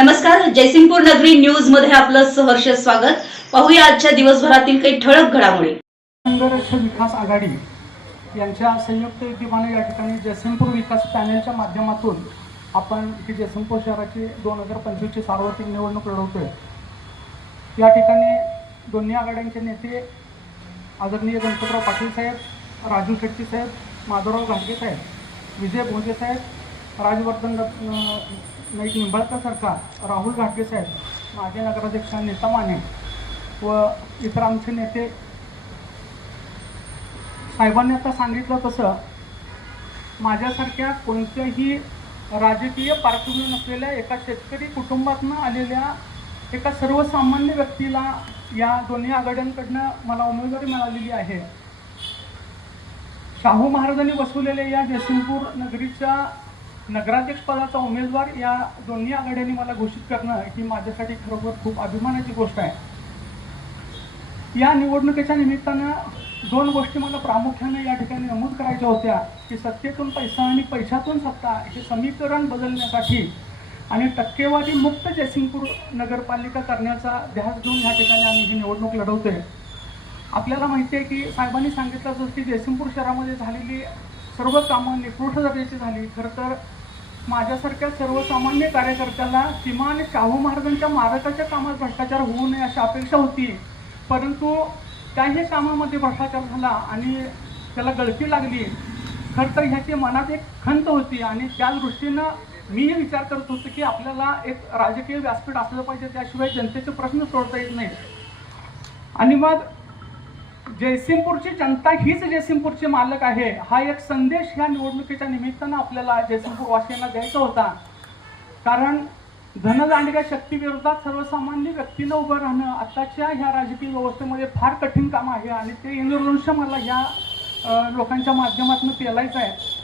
नमस्कार जयसिंगपूर नगरी न्यूज मध्ये आपलं सहर्ष स्वागत पाहूया आजच्या दिवसभरातील काही ठळक घडामोडी संघर्ष विकास आघाडी यांच्या संयुक्त विद्यमाने या ठिकाणी जयसिंगपूर विकास पॅनलच्या माध्यमातून आपण इथे जयसिंगपूर शहराची दोन हजार पंचवीसची सार्वत्रिक निवडणूक लढवतोय या ठिकाणी दोन्ही आघाड्यांचे नेते आदरणीय गणपतराव पाटील साहेब राजू शेट्टी साहेब माधवराव घाटगे साहेब विजय भोजे साहेब राजवर्धन नाईक निंबाळकर सरकार राहुल घाटगे साहेब माझे नगराध्यक्ष नेता माने व इतर आमचे नेते साहेबांनी आता सांगितलं तसं माझ्यासारख्या कोणत्याही राजकीय पार्श्वभूमी नसलेल्या एका शेतकरी कुटुंबातनं आलेल्या एका सर्वसामान्य व्यक्तीला या दोन्ही आघाड्यांकडनं मला उमेदवारी मिळालेली आहे शाहू महाराजांनी बसवलेल्या या जयसिंगपूर नगरीच्या नगराध्यक्षपदाचा उमेदवार या दोन्ही आघाड्यांनी मला घोषित करणं ही माझ्यासाठी खरोखर खूप अभिमानाची गोष्ट आहे या निवडणुकीच्या निमित्तानं दोन गोष्टी मला प्रामुख्याने या ठिकाणी नमूद करायच्या होत्या की सत्तेतून पैसा आणि पैशातून सत्ता हे समीकरण बदलण्यासाठी आणि टक्केवारी मुक्त जयसिंगपूर नगरपालिका करण्याचा ध्यास घेऊन या ठिकाणी आम्ही ही निवडणूक लढवतोय आपल्याला माहिती आहे की साहेबांनी सांगितलं जसं की जयसिंगपूर शहरामध्ये झालेली सर्व कामं निकृष्ट दर्जाची झाली खरं तर माझ्यासारख्या सर्वसामान्य कार्यकर्त्याला सीमा आणि शाहू महाराजांच्या महाराजाच्या कामात भ्रष्टाचार होऊ नये अशी अपेक्षा होती परंतु त्याही कामामध्ये भ्रष्टाचार झाला आणि त्याला गळती लागली खरं तर ह्याची मनात एक खंत होती आणि त्या दृष्टीनं मीही विचार करत होतो की आपल्याला एक राजकीय व्यासपीठ असलं पाहिजे त्याशिवाय जनतेचे प्रश्न सोडता येत नाही आणि मग जयसिंगपूरची जनता हीच जयसिंगपूरचे मालक आहे हा एक संदेश ह्या निवडणुकीच्या निमित्तानं आपल्याला जयसिंगपूर वासियांना द्यायचा होता कारण धनदांडग्या शक्तीविरोधात सर्वसामान्य व्यक्तीनं उभं राहणं आत्ताच्या ह्या राजकीय व्यवस्थेमध्ये फार कठीण काम आहे आणि ते इंद्रवंश मला ह्या लोकांच्या माध्यमातून पेलायचं आहे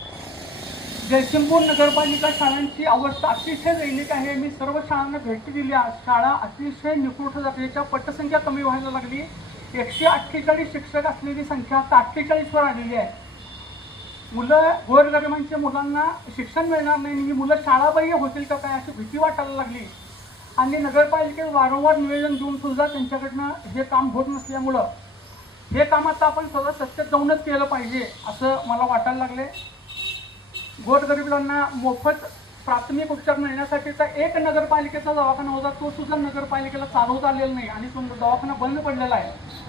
जयसिंगपूर नगरपालिका शाळांची अवस्था अतिशय दैनिक आहे मी सर्व शाळांना भेट दिल्या शाळा अतिशय निकृष्ट दर्जाच्या पटसंख्या कमी व्हायला लागली एकशे अठ्ठेचाळीस शिक्षक असलेली संख्या आता अठ्ठेचाळीसवर आलेली आहे मुलं गोरगरिबांच्या मुलांना शिक्षण मिळणार नाही ही म्हणजे मुलं शाळाबाह्य होतील का काय अशी भीती वाटायला लागली आणि नगरपालिकेत वारंवार निवेदन देऊन सुद्धा त्यांच्याकडनं हे काम होत नसल्यामुळं हे काम आता आपण सदा सत्तेत जाऊनच केलं पाहिजे असं मला वाटायला लागले गोरगरिबांना मोफत प्राथमिक उपचार मिळण्यासाठीचा एक नगरपालिकेचा दवाखाना होता तो सुद्धा नगरपालिकेला चालवता आलेला नाही आणि तो दवाखाना बंद पडलेला आहे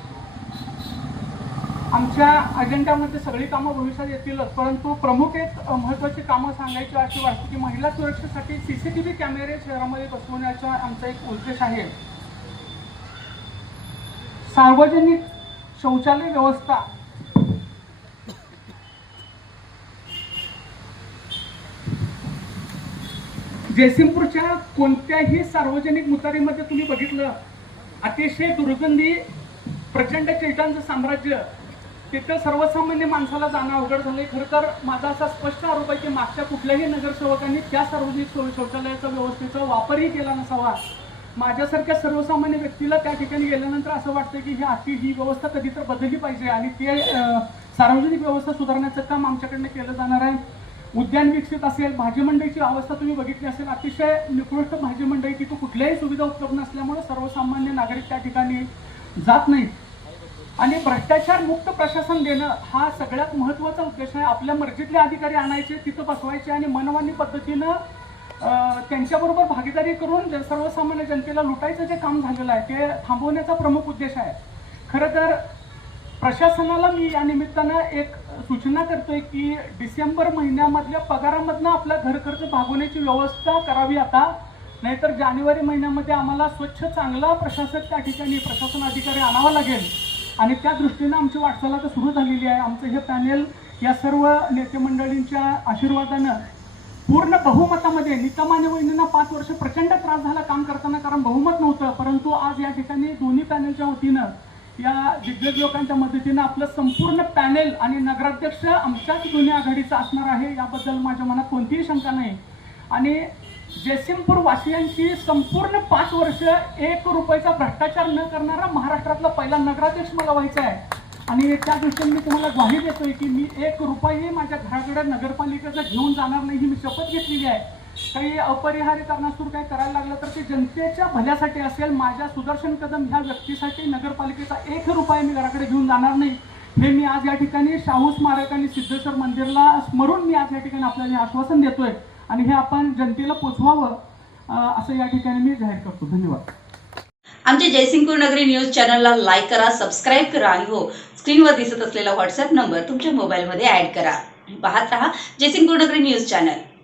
आमच्या अजेंड्यामध्ये सगळी कामं भविष्यात येतीलच परंतु प्रमुख एक महत्त्वाची कामं सांगायची अशी वाटते की महिला सुरक्षेसाठी सी सी टी व्ही कॅमेरे शहरामध्ये बसवण्याचा आमचा एक उद्देश आहे सार्वजनिक शौचालय व्यवस्था जयसिंगपूरच्या कोणत्याही सार्वजनिक मुतारीमध्ये तुम्ही बघितलं अतिशय दुर्गंधी प्रचंड चैतांचं साम्राज्य तिथं सर्वसामान्य माणसाला जाणं अवघड झालं खरं तर माझा असा स्पष्ट आरोप आहे की मागच्या कुठल्याही नगरसेवकांनी त्या सार्वजनिक शौचालयाचा व्यवस्थेचा वापरही केला नसावा माझ्यासारख्या सर्वसामान्य व्यक्तीला त्या ठिकाणी गेल्यानंतर असं वाटतं की ही आती ही व्यवस्था कधी तर बदलली पाहिजे आणि ते सार्वजनिक व्यवस्था सुधारण्याचं काम आमच्याकडनं केलं जाणार आहे उद्यान विकसित असेल भाजी मंडईची अवस्था तुम्ही बघितली असेल अतिशय निकृष्ट भाजी मंडई तिथं कुठल्याही सुविधा उपलब्ध नसल्यामुळे सर्वसामान्य नागरिक त्या ठिकाणी जात नाहीत आणि भ्रष्टाचार मुक्त प्रशासन देणं हा सगळ्यात महत्त्वाचा उद्देश आहे आपल्या मर्जीतले अधिकारी आणायचे तिथं बसवायचे आणि मनवानी पद्धतीनं त्यांच्याबरोबर भागीदारी करून सर्वसामान्य जनतेला लुटायचं जे काम झालेलं आहे ते थांबवण्याचा प्रमुख उद्देश आहे खरं तर प्रशासनाला मी या निमित्तानं एक सूचना करतोय की डिसेंबर महिन्यामधल्या पगारामधनं आपला घरखर्च भागवण्याची व्यवस्था करावी आता नाहीतर जानेवारी महिन्यामध्ये आम्हाला स्वच्छ चांगला प्रशासक त्या ठिकाणी प्रशासन अधिकारी आणावा लागेल आणि त्या दृष्टीनं आमची वाटचाल आता सुरू झालेली आहे आमचं हे पॅनेल या सर्व नेते मंडळींच्या आशीर्वादानं पूर्ण बहुमतामध्ये नितमाने वहिनींना पाच वर्ष प्रचंड त्रास झाला काम करताना कारण बहुमत नव्हतं परंतु आज या ठिकाणी दोन्ही पॅनेलच्या वतीनं या दिग्गज लोकांच्या मदतीनं आपलं संपूर्ण पॅनेल आणि नगराध्यक्ष आमच्याच दोन्ही आघाडीचा असणार आहे याबद्दल माझ्या मनात कोणतीही शंका नाही आणि जयसिंगपूर वासियांची संपूर्ण पाच वर्ष एक रुपयाचा भ्रष्टाचार न करणारा महाराष्ट्रातला पहिला नगराध्यक्ष मला व्हायचा आहे आणि त्या दृष्टीने मी तुम्हाला ग्वाही देतोय की मी एक रुपयाही माझ्या घराकडे नगरपालिकेचं घेऊन जाणार नाही ही मी शपथ घेतलेली आहे काही अपरिहार्य कारणास्तूर काही करायला लागलं तर ते जनतेच्या भल्यासाठी असेल माझ्या सुदर्शन कदम ह्या व्यक्तीसाठी नगरपालिकेचा एक रुपये मी घराकडे घेऊन जाणार नाही हे मी आज या ठिकाणी शाहू स्मारक आणि सिद्धेश्वर मंदिरला स्मरून मी आज या ठिकाणी आपल्याला आश्वासन देतोय आणि हे आपण जनतेला पोचवावं असं या ठिकाणी मी जाहीर करतो धन्यवाद आमच्या जयसिंगपूर नगरी न्यूज चॅनलला लाईक करा सबस्क्राईब करा आणि हो स्क्रीनवर दिसत असलेला व्हॉट्सअप नंबर तुमच्या मोबाईलमध्ये ऍड करा पाहत राहा जयसिंगपूर नगरी न्यूज चॅनल